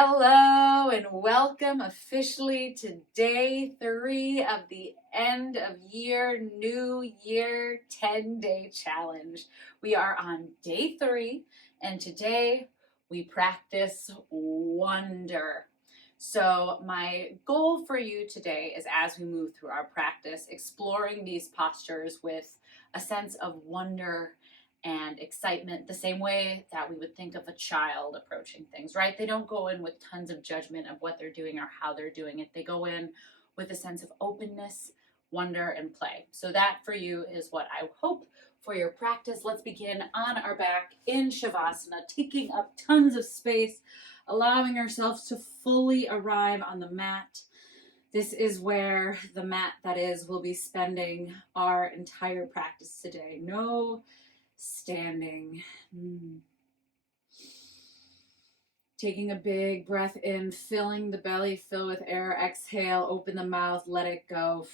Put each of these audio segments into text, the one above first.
Hello and welcome officially to day 3 of the end of year, new year 10-day challenge. We are on day 3 and today we practice wonder. So my goal for you today is, as we move through our practice, exploring these postures with a sense of wonder and excitement, the same way that we would think of a child approaching things, right? They don't go in with tons of judgment of what they're doing or how they're doing it. They go in with a sense of openness, wonder, and play. So that for you is what I hope for your practice. Let's begin on our back in Shavasana, taking up tons of space, allowing ourselves to fully arrive on the mat. This is where the mat, that is, will be spending our entire practice today. No standing. Taking a big breath in, filling the belly, fill with air. Exhale, open the mouth, let it go.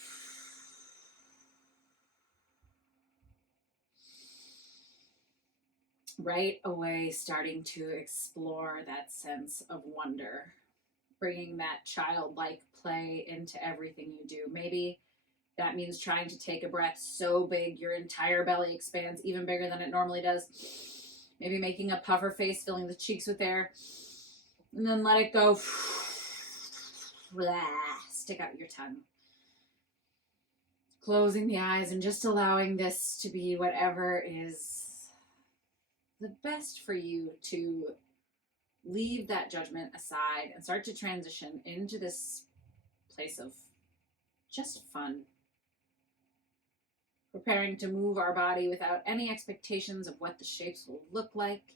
Right away, starting to explore that sense of wonder, bringing that childlike play into everything you do. Maybe that means trying to take a breath so big your entire belly expands even bigger than it normally does. Maybe making a puffer face, filling the cheeks with air. And then let it go. Stick out your tongue. Closing the eyes and just allowing this to be whatever is the best for you, to leave that judgment aside and start to transition into this place of just fun. Preparing to move our body without any expectations of what the shapes will look like,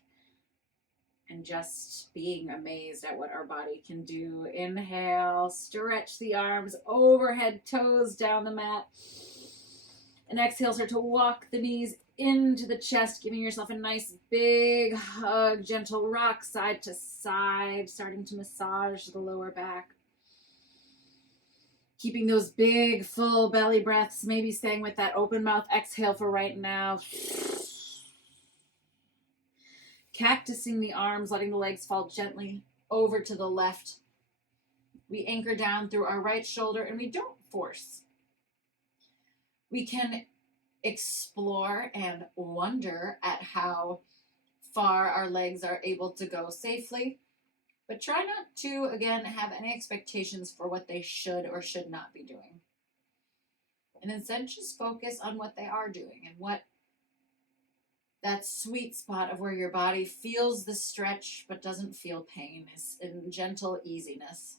and just being amazed at what our body can do. Inhale, stretch the arms overhead, toes down the mat. And exhale, start to walk the knees into the chest, giving yourself a nice big hug, gentle rock side to side, starting to massage the lower back. Keeping those big, full belly breaths, maybe staying with that open mouth exhale for right now. Cactusing the arms, letting the legs fall gently over to the left. We anchor down through our right shoulder and we don't force. We can explore and wonder at how far our legs are able to go safely. But try not to, again, have any expectations for what they should or should not be doing. And instead, just focus on what they are doing and what that sweet spot of where your body feels the stretch but doesn't feel pain is in gentle easiness.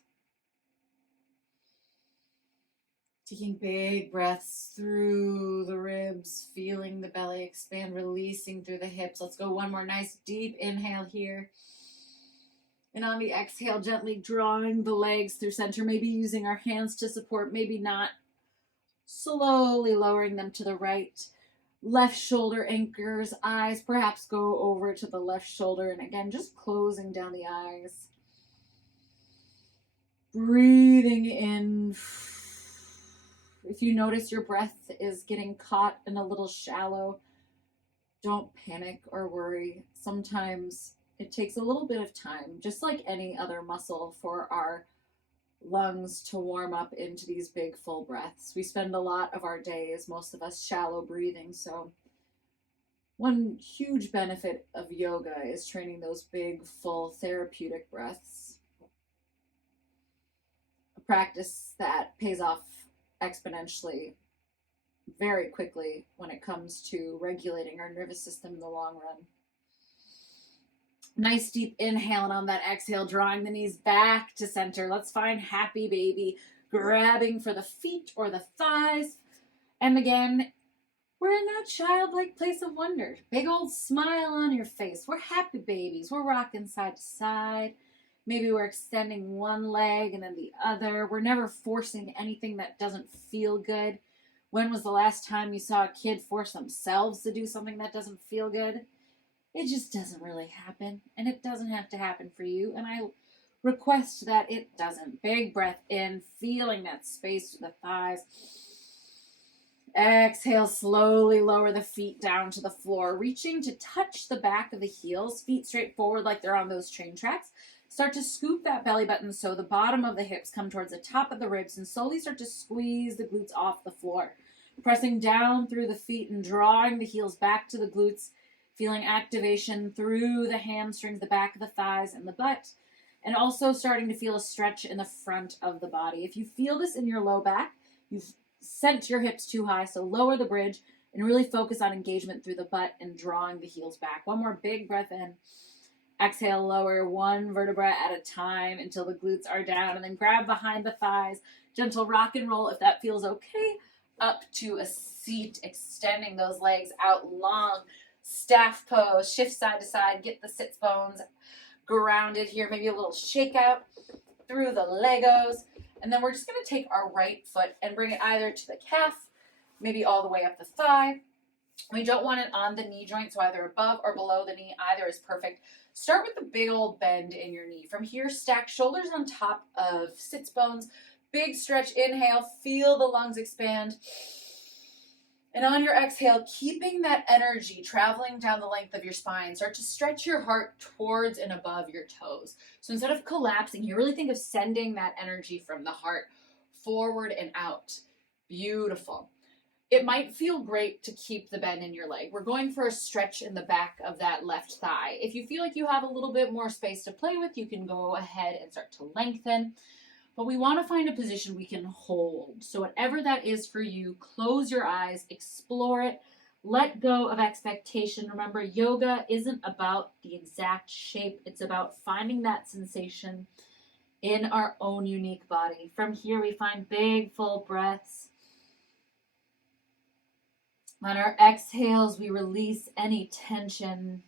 Taking big breaths through the ribs, feeling the belly expand, releasing through the hips. Let's go one more nice deep inhale here. And on the exhale, gently drawing the legs through center, maybe using our hands to support, maybe not. Slowly lowering them to the right. Left shoulder anchors, eyes perhaps go over to the left shoulder. And again, just closing down the eyes. Breathing in. If you notice your breath is getting caught and a little shallow, don't panic or worry. Sometimes it takes a little bit of time, just like any other muscle, for our lungs to warm up into these big full breaths. We spend a lot of our days, most of us, shallow breathing. So one huge benefit of yoga is training those big full therapeutic breaths. A practice that pays off exponentially very quickly when it comes to regulating our nervous system in the long run. Nice deep inhale, and on that exhale, drawing the knees back to center. Let's find happy baby, grabbing for the feet or the thighs. And again, we're in that childlike place of wonder. Big old smile on your face. We're happy babies. We're rocking side to side. Maybe we're extending one leg and then the other. We're never forcing anything that doesn't feel good. When was the last time you saw a kid force themselves to do something that doesn't feel good? It just doesn't really happen, and it doesn't have to happen for you, and I request that it doesn't. Big breath in, feeling that space through the thighs. Exhale, slowly lower the feet down to the floor, reaching to touch the back of the heels, feet straight forward like they're on those train tracks. Start to scoop that belly button so the bottom of the hips come towards the top of the ribs, and slowly start to squeeze the glutes off the floor. Pressing down through the feet and drawing the heels back to the glutes, feeling activation through the hamstrings, the back of the thighs, and the butt, and also starting to feel a stretch in the front of the body. If you feel this in your low back, you've sent your hips too high, so lower the bridge and really focus on engagement through the butt and drawing the heels back. One more big breath in. Exhale, lower one vertebra at a time until the glutes are down, and then grab behind the thighs. Gentle rock and roll if that feels okay. Up to a seat, extending those legs out long. Staff pose, shift side to side, get the sits bones grounded here. Maybe a little shake out through the Legos. And then we're just going to take our right foot and bring it either to the calf, maybe all the way up the thigh. We don't want it on the knee joint, so either above or below the knee, either is perfect. Start with the big old bend in your knee. From here, stack shoulders on top of sits bones. Big stretch, inhale, feel the lungs expand. And on your exhale, keeping that energy traveling down the length of your spine, start to stretch your heart towards and above your toes. So instead of collapsing, you really think of sending that energy from the heart forward and out. Beautiful. It might feel great to keep the bend in your leg. We're going for a stretch in the back of that left thigh. If you feel like you have a little bit more space to play with, you can go ahead and start to lengthen. But we want to find a position we can hold. So whatever that is for you, close your eyes, explore it, let go of expectation. Remember, yoga isn't about the exact shape. It's about finding that sensation in our own unique body. From here, we find big, full breaths. On our exhales, we release any tension.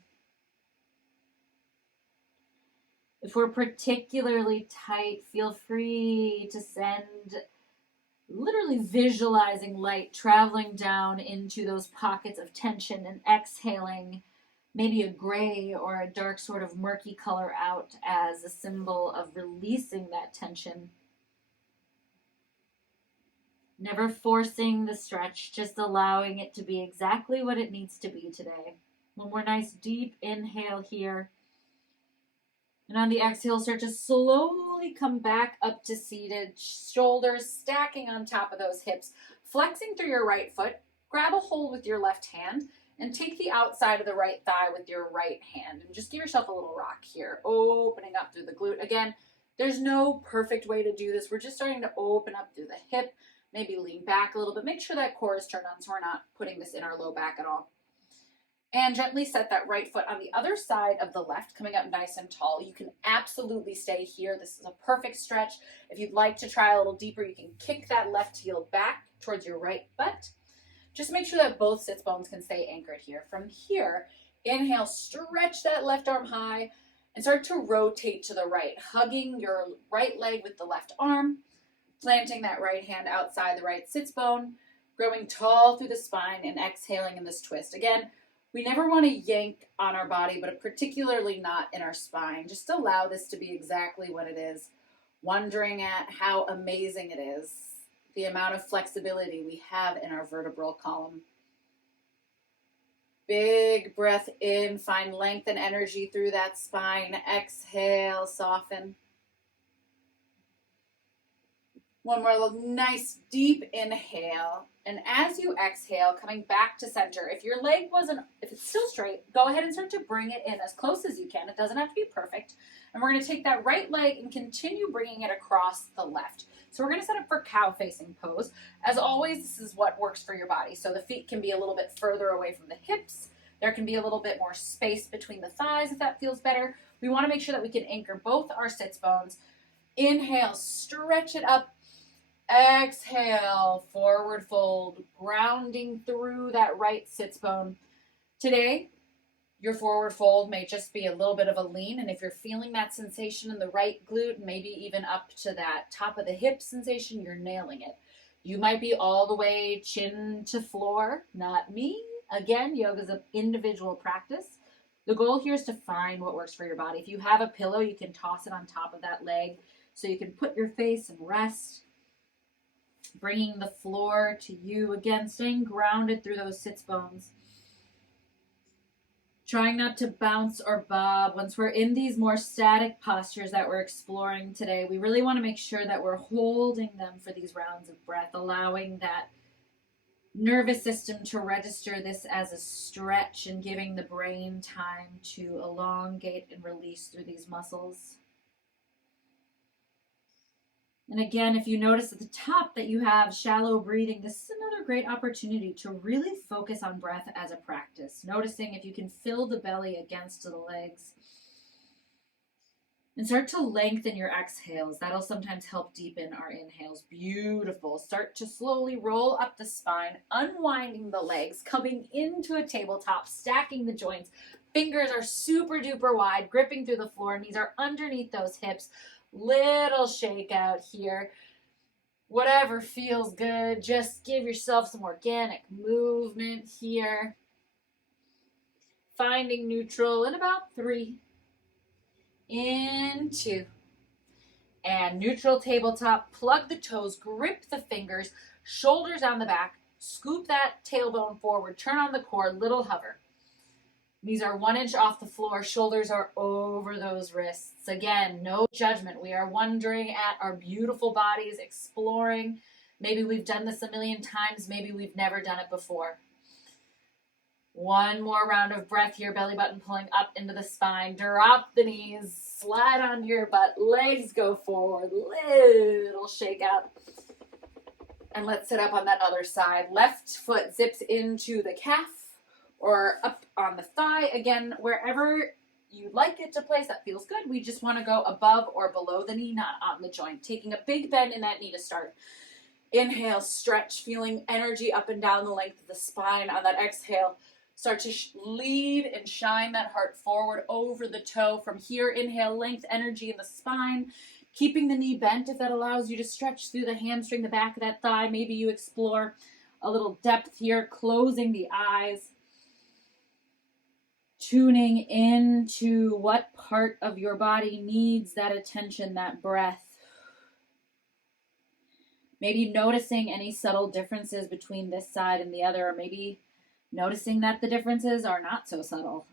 If we're particularly tight, feel free to send, literally visualizing light traveling down into those pockets of tension and exhaling maybe a gray or a dark sort of murky color out as a symbol of releasing that tension. Never forcing the stretch, just allowing it to be exactly what it needs to be today. One more nice deep inhale here. And on the exhale, start to slowly come back up to seated, shoulders stacking on top of those hips, flexing through your right foot. Grab a hold with your left hand and take the outside of the right thigh with your right hand. And just give yourself a little rock here, opening up through the glute. Again, there's no perfect way to do this. We're just starting to open up through the hip. Maybe lean back a little bit. Make sure that core is turned on so we're not putting this in our low back at all. And gently set that right foot on the other side of the left, coming up nice and tall. You can absolutely stay here. This is a perfect stretch. If you'd like to try a little deeper, you can kick that left heel back towards your right butt. Just make sure that both sits bones can stay anchored here. From here, inhale, stretch that left arm high and start to rotate to the right, hugging your right leg with the left arm. Planting that right hand outside the right sits bone, growing tall through the spine and exhaling in this twist. Again, we never want to yank on our body, but particularly not in our spine. Just allow this to be exactly what it is. Wondering at how amazing it is, the amount of flexibility we have in our vertebral column. Big breath in, find length and energy through that spine. Exhale, soften. One more nice deep inhale. And as you exhale, coming back to center, if it's still straight, go ahead and start to bring it in as close as you can. It doesn't have to be perfect. And we're going to take that right leg and continue bringing it across the left. So we're going to set up for cow facing pose. As always, this is what works for your body. So the feet can be a little bit further away from the hips. There can be a little bit more space between the thighs if that feels better. We want to make sure that we can anchor both our sits bones. Inhale, stretch it up. Exhale, forward fold, grounding through that right sits bone. Today, your forward fold may just be a little bit of a lean, and if you're feeling that sensation in the right glute, maybe even up to that top of the hip sensation, you're nailing it. You might be all the way chin to floor, not me. Again, yoga is an individual practice. The goal here is to find what works for your body. If you have a pillow, you can toss it on top of that leg so you can put your face and rest. Bringing the floor to you. Again, staying grounded through those sits bones. Trying not to bounce or bob. Once we're in these more static postures that we're exploring today, we really want to make sure that we're holding them for these rounds of breath, allowing that nervous system to register this as a stretch and giving the brain time to elongate and release through these muscles. And again, if you notice at the top that you have shallow breathing, this is another great opportunity to really focus on breath as a practice. Noticing if you can fill the belly against the legs. And start to lengthen your exhales. That'll sometimes help deepen our inhales. Beautiful. Start to slowly roll up the spine, unwinding the legs, coming into a tabletop, stacking the joints. Fingers are super duper wide, gripping through the floor. Knees are underneath those hips. Little shake out here. Whatever feels good. Just give yourself some organic movement here. Finding neutral in about 3. In 2. And neutral tabletop. Plug the toes, grip the fingers, shoulders down the back, scoop that tailbone forward, turn on the core, little hover. Knees are 1 inch off the floor, shoulders are over those wrists. Again, no judgment. We are wondering at our beautiful bodies, exploring. Maybe we've done this a million times, maybe we've never done it before. 1 more round of breath here, belly button pulling up into the spine. Drop the knees, slide onto your butt, legs go forward, little shake out. And let's sit up on that other side. Left foot zips into the calf or up on the thigh. Again, wherever you'd like it to place, that feels good. We just want to go above or below the knee, not on the joint. Taking a big bend in that knee to start. Inhale, stretch, feeling energy up and down the length of the spine. On that exhale, start to lead and shine that heart forward over the toe. From here, inhale, length, energy in the spine. Keeping the knee bent if that allows you to stretch through the hamstring, the back of that thigh. Maybe you explore a little depth here, closing the eyes. Tuning into what part of your body needs that attention, that breath. Maybe noticing any subtle differences between this side and the other, or maybe noticing that the differences are not so subtle.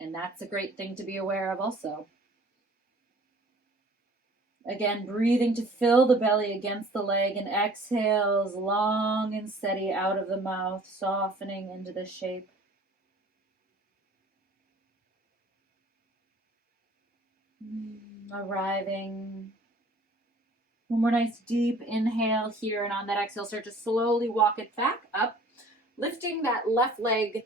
And that's a great thing to be aware of also. Again, breathing to fill the belly against the leg, and exhales long and steady out of the mouth, softening into the shape. Arriving. 1 more nice deep inhale here, and on that exhale, start to slowly walk it back up, lifting that left leg,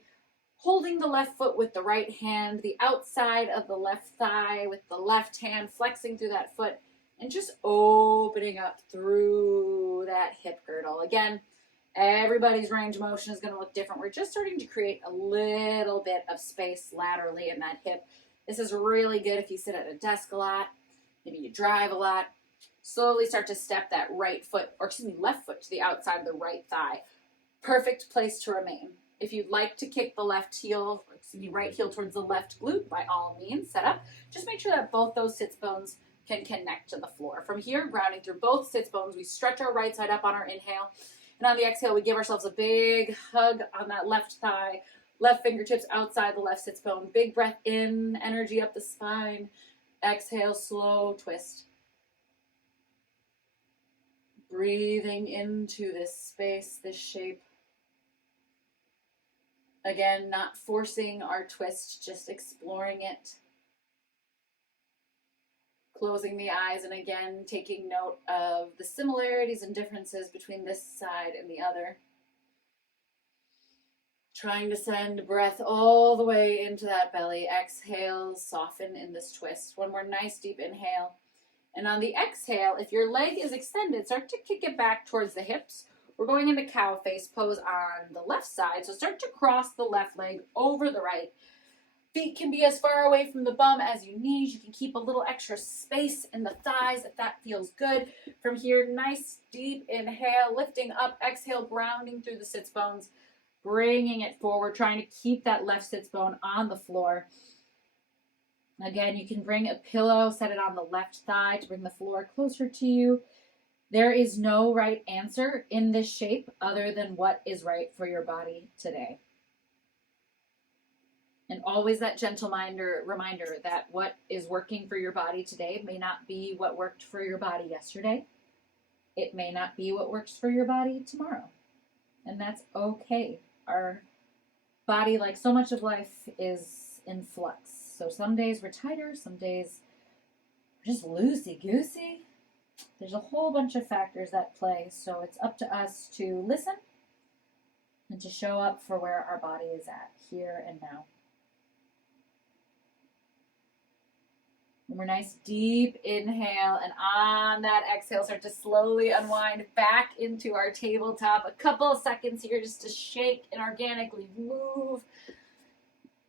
holding the left foot with the right hand, the outside of the left thigh with the left hand, flexing through that foot, and just opening up through that hip girdle. Again, everybody's range of motion is going to look different. We're just starting to create a little bit of space laterally in that hip. This is really good if you sit at a desk a lot, maybe you drive a lot. Slowly start to step that left foot to the outside of the right thigh. Perfect place to remain. If you'd like to kick the right heel towards the left glute, by all means, set up. Just make sure that both those sits bones can connect to the floor. From here, grounding through both sits bones, we stretch our right side up on our inhale. And on the exhale, we give ourselves a big hug on that left thigh. Left fingertips outside the left sits bone. Big breath in, energy up the spine. Exhale, slow twist. Breathing into this space, this shape. Again, not forcing our twist, just exploring it. Closing the eyes, and again, taking note of the similarities and differences between this side and the other. Trying to send breath all the way into that belly. Exhale, soften in this twist. 1 more nice deep inhale. And on the exhale, if your leg is extended, start to kick it back towards the hips. We're going into cow face pose on the left side. So start to cross the left leg over the right. Feet can be as far away from the bum as you need. You can keep a little extra space in the thighs if that feels good. From here, nice deep inhale, lifting up, exhale, grounding through the sits bones, bringing it forward, trying to keep that left sits bone on the floor. Again, you can bring a pillow, set it on the left thigh to bring the floor closer to you. There is no right answer in this shape other than what is right for your body today. And always that gentle reminder that what is working for your body today may not be what worked for your body yesterday. It may not be what works for your body tomorrow. And that's okay. Our body, like so much of life, is in flux. So some days we're tighter, some days we're just loosey-goosey. There's a whole bunch of factors that play, so it's up to us to listen and to show up for where our body is at, here and now. One more nice deep inhale, and on that exhale, start to slowly unwind back into our tabletop. A couple of seconds here just to shake and organically move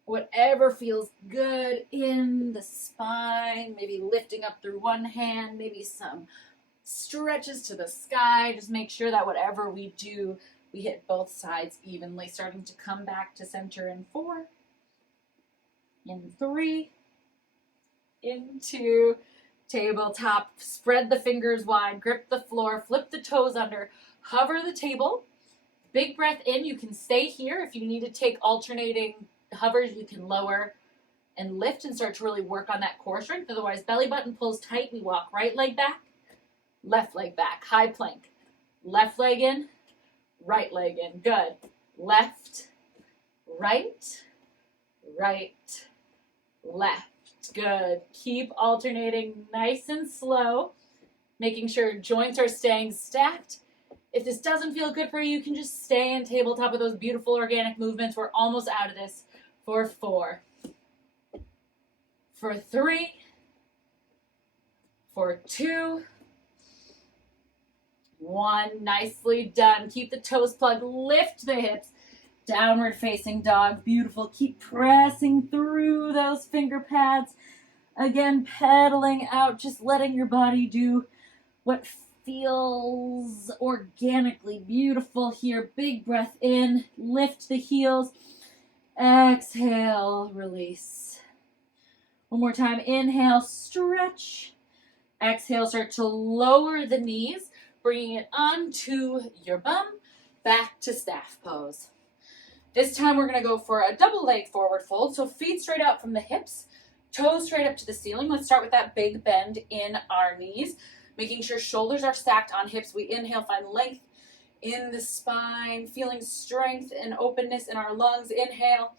whatever feels good in the spine. Maybe lifting up through one hand, maybe some stretches to the sky. Just make sure that whatever we do, we hit both sides evenly. Starting to come back to center in 4, in 3, into tabletop. Spread the fingers wide, grip the floor, flip the toes under, hover the table. Big breath in. You can stay here. If you need to take alternating hovers, you can lower and lift and start to really work on that core strength. Otherwise, belly button pulls tight. We walk right leg back, left leg back, high plank. Left leg in, right leg in. Good. Left, right, right, left. Good. Keep alternating nice and slow, making sure joints are staying stacked. If this doesn't feel good for you, you can just stay in tabletop with those beautiful organic movements. We're almost out of this. For 4, for 3, for 2, 1. Nicely done. Keep the toes plugged. Lift the hips. Downward facing dog. Beautiful. Keep pressing through those finger pads. Again, pedaling out, just letting your body do what feels organically beautiful here. Big breath in. Lift the heels. Exhale, release. One more time. Inhale, stretch. Exhale, start to lower the knees, bringing it onto your bum, back to staff pose. This time we're going to go for a double leg forward fold. So feet straight out from the hips, toes straight up to the ceiling. Let's start with that big bend in our knees, making sure shoulders are stacked on hips. We inhale, find length in the spine, feeling strength and openness in our lungs. Inhale.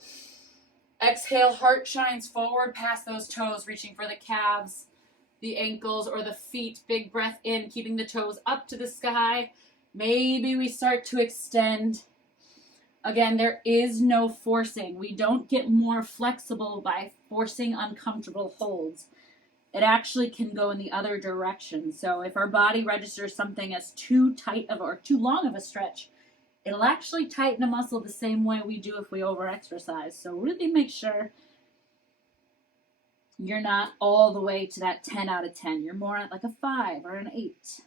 Exhale, heart shines forward past those toes, reaching for the calves, the ankles, or the feet. Big breath in, keeping the toes up to the sky. Maybe we start to extend. Again, there is no forcing. We don't get more flexible by forcing uncomfortable holds. It actually can go in the other direction. So if our body registers something as too tight of or too long of a stretch, it'll actually tighten a muscle the same way we do if we over-exercise. So really make sure you're not all the way to that 10 out of 10. You're more at like a 5 or an 8.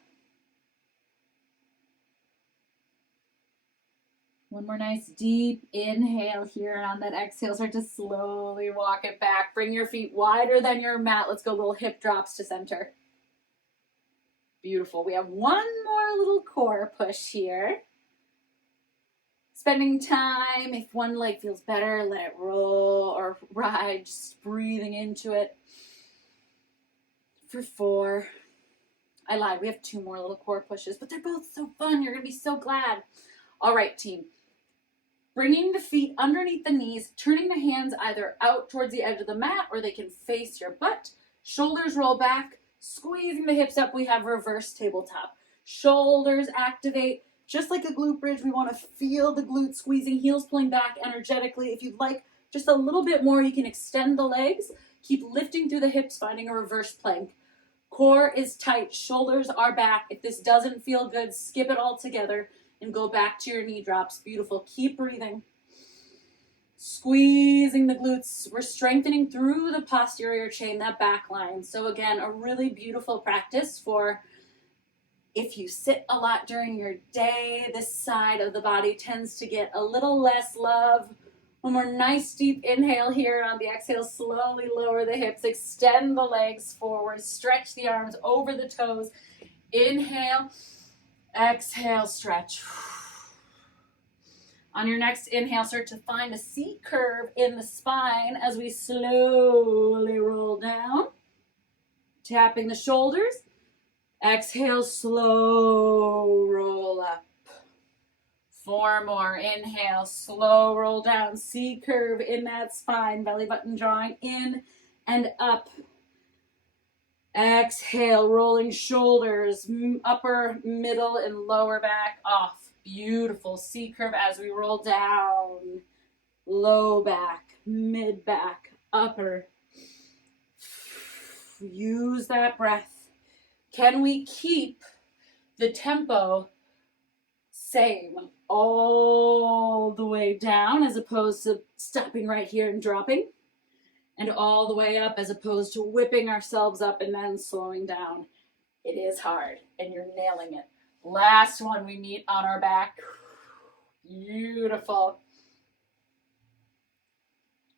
One more nice deep inhale here, and on that exhale, start to slowly walk it back. Bring your feet wider than your mat. Let's go little hip drops to center. Beautiful. We have one more little core push here. Spending time, if one leg feels better, let it roll or ride, just breathing into it. For 4. I lied, we have 2 more little core pushes, but they're both so fun. You're going to be so glad. All right, team. Bringing the feet underneath the knees, turning the hands either out towards the edge of the mat or they can face your butt. Shoulders roll back, squeezing the hips up. We have reverse tabletop. Shoulders activate. Just like a glute bridge, we want to feel the glutes squeezing, heels pulling back energetically. If you'd like just a little bit more, you can extend the legs. Keep lifting through the hips, finding a reverse plank. Core is tight, shoulders are back. If this doesn't feel good, skip it all together and go back to your knee drops. Beautiful. Keep breathing. Squeezing the glutes. We're strengthening through the posterior chain, that back line. So again, a really beautiful practice for if you sit a lot during your day. This side of the body tends to get a little less love. One more nice deep inhale here. On the exhale, slowly lower the hips. Extend the legs forward. Stretch the arms over the toes. Inhale. Exhale, stretch. On your next inhale, start to find a C curve in the spine as we slowly roll down. Tapping the shoulders. Exhale, slow roll up. 4 more. Inhale, slow roll down. C curve in that spine. Belly button drawing in and up. Exhale, rolling shoulders, upper, middle, and lower back off. Beautiful. C curve as we roll down. Low back, mid back, upper. Use that breath. Can we keep the tempo same all the way down as opposed to stopping right here and dropping? And all the way up as opposed to whipping ourselves up and then slowing down. It is hard and you're nailing it. Last one, we meet on our back. Beautiful.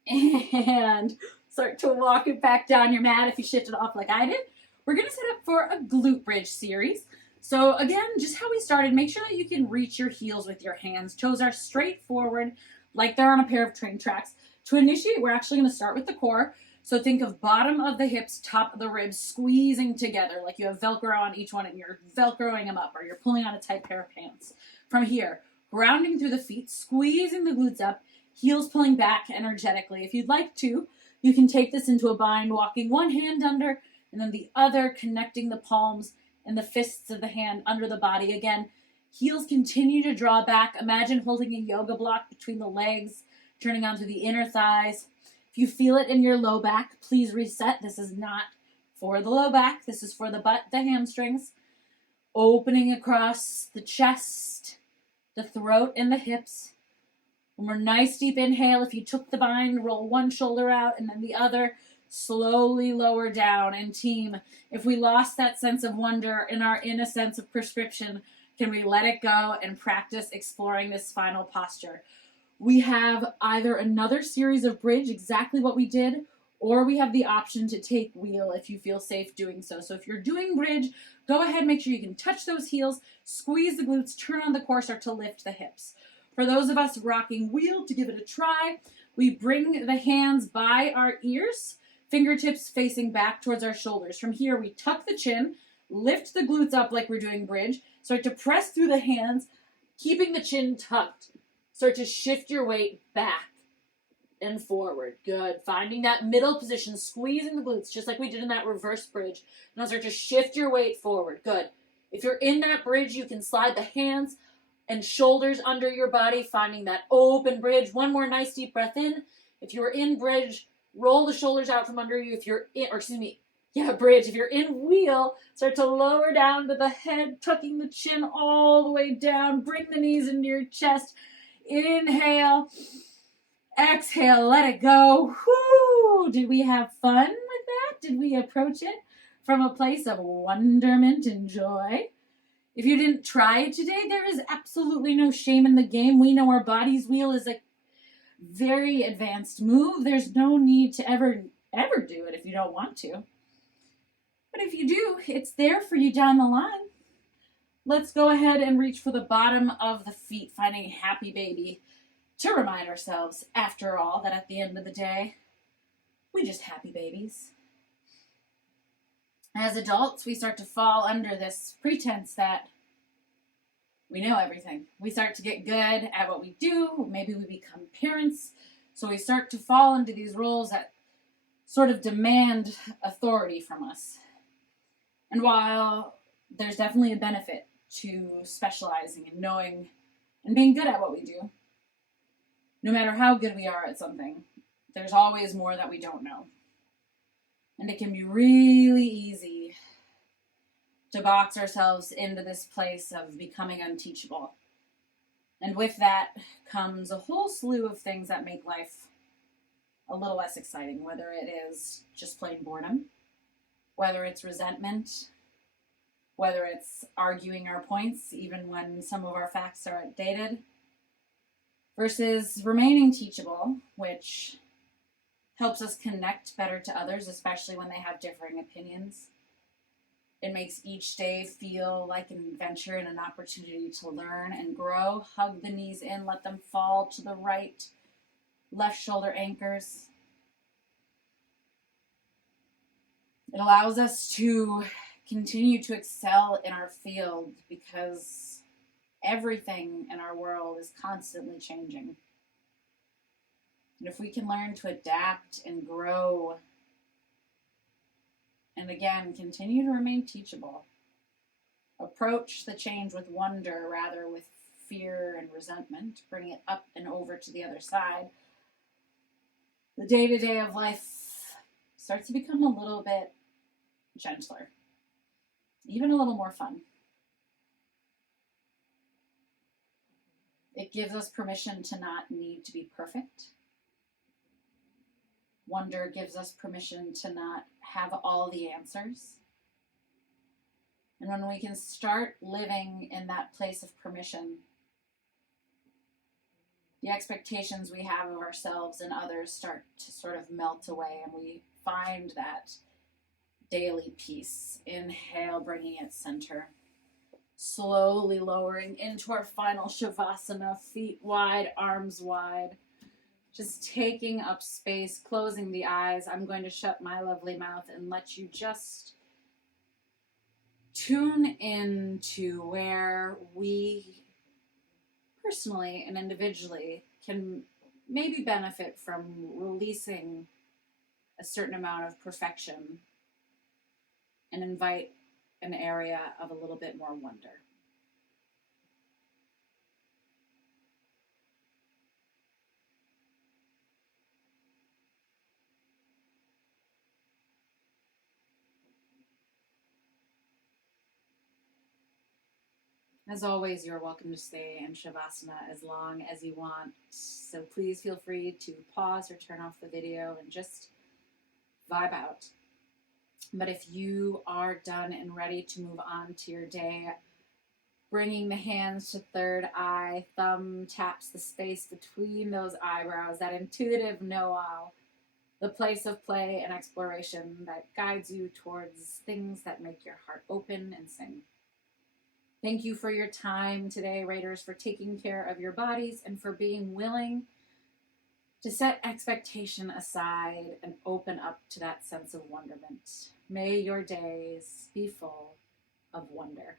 And start to walk it back down your mat if you shifted off like I did. We're going to set up for a glute bridge series. So again, just how we started, make sure that you can reach your heels with your hands. Toes are straight forward like they're on a pair of train tracks. To initiate, we're actually going to start with the core. So think of bottom of the hips, top of the ribs, squeezing together like you have Velcro on each one and you're Velcroing them up or you're pulling on a tight pair of pants. From here, grounding through the feet, squeezing the glutes up, heels pulling back energetically. If you'd like to, you can take this into a bind, walking one hand under and then the other, connecting the palms and the fists of the hand under the body. Again, heels continue to draw back. Imagine holding a yoga block between the legs, turning onto the inner thighs. If you feel it in your low back, please reset. This is not for the low back. This is for the butt, the hamstrings. Opening across the chest, the throat, and the hips. One more nice deep inhale. If you took the bind, roll one shoulder out and then the other. Slowly lower down. And team, if we lost that sense of wonder and are in a sense of prescription, can we let it go and practice exploring this final posture? We have either another series of bridge, exactly what we did, or we have the option to take wheel if you feel safe doing so. So if you're doing bridge, go ahead, make sure you can touch those heels, squeeze the glutes, turn on the core, start to lift the hips. For those of us rocking wheel, to give it a try, we bring the hands by our ears, fingertips facing back towards our shoulders. From here, we tuck the chin, lift the glutes up like we're doing bridge, start to press through the hands, keeping the chin tucked. Start to shift your weight back and forward. Good. Finding that middle position, squeezing the glutes, just like we did in that reverse bridge. Now start to shift your weight forward. Good. If you're in that bridge, you can slide the hands and shoulders under your body, finding that open bridge. One more nice deep breath in. If you're in bridge, roll the shoulders out from under you. If you're in, bridge. If you're in wheel, start to lower down to the head, tucking the chin all the way down. Bring the knees into your chest. Inhale, exhale, let it go. Whoo! Did we have fun with that? Did we approach it from a place of wonderment and joy? If you didn't try it today, there is absolutely no shame in the game. We know our body's wheel is a very advanced move. There's no need to ever do it if you don't want to. But if you do, it's there for you down the line. Let's go ahead and reach for the bottom of the feet, finding happy baby, to remind ourselves, after all, that at the end of the day, we just happy babies. As adults, we start to fall under this pretense that we know everything. We start to get good at what we do. Maybe we become parents. So we start to fall into these roles that sort of demand authority from us. And while there's definitely a benefit to specializing and knowing and being good at what we do, no matter how good we are at something, there's always more that we don't know. And it can be really easy to box ourselves into this place of becoming unteachable. And with that comes a whole slew of things that make life a little less exciting, whether it is just plain boredom, whether it's resentment, whether it's arguing our points even when some of our facts are outdated, versus remaining teachable, which helps us connect better to others, especially when they have differing opinions. It makes each day feel like an adventure and an opportunity to learn and grow. Hug the knees in, let them fall to the right, left shoulder anchors. It allows us to continue to excel in our field because everything in our world is constantly changing. And if we can learn to adapt and grow, and again, continue to remain teachable, approach the change with wonder rather with fear and resentment, bring it up and over to the other side, the day-to-day of life starts to become a little bit gentler, even a little more fun. It gives us permission to not need to be perfect. Wonder gives us permission to not have all the answers. And when we can start living in that place of permission, the expectations we have of ourselves and others start to sort of melt away, and we find that daily peace. Inhale, bringing it center. Slowly lowering into our final Shavasana, feet wide, arms wide. Just taking up space, closing the eyes. I'm going to shut my lovely mouth and let you just tune into where we personally and individually can maybe benefit from releasing a certain amount of perfection and invite an area of a little bit more wonder. As always, you're welcome to stay in Shavasana as long as you want. So please feel free to pause or turn off the video and just vibe out. But if you are done and ready to move on to your day, bringing the hands to third eye, thumb taps the space between those eyebrows, that intuitive know-how, the place of play and exploration that guides you towards things that make your heart open and sing. Thank you for your time today, Raiders, for taking care of your bodies and for being willing to set expectation aside and open up to that sense of wonderment. May your days be full of wonder.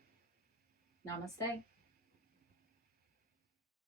Namaste.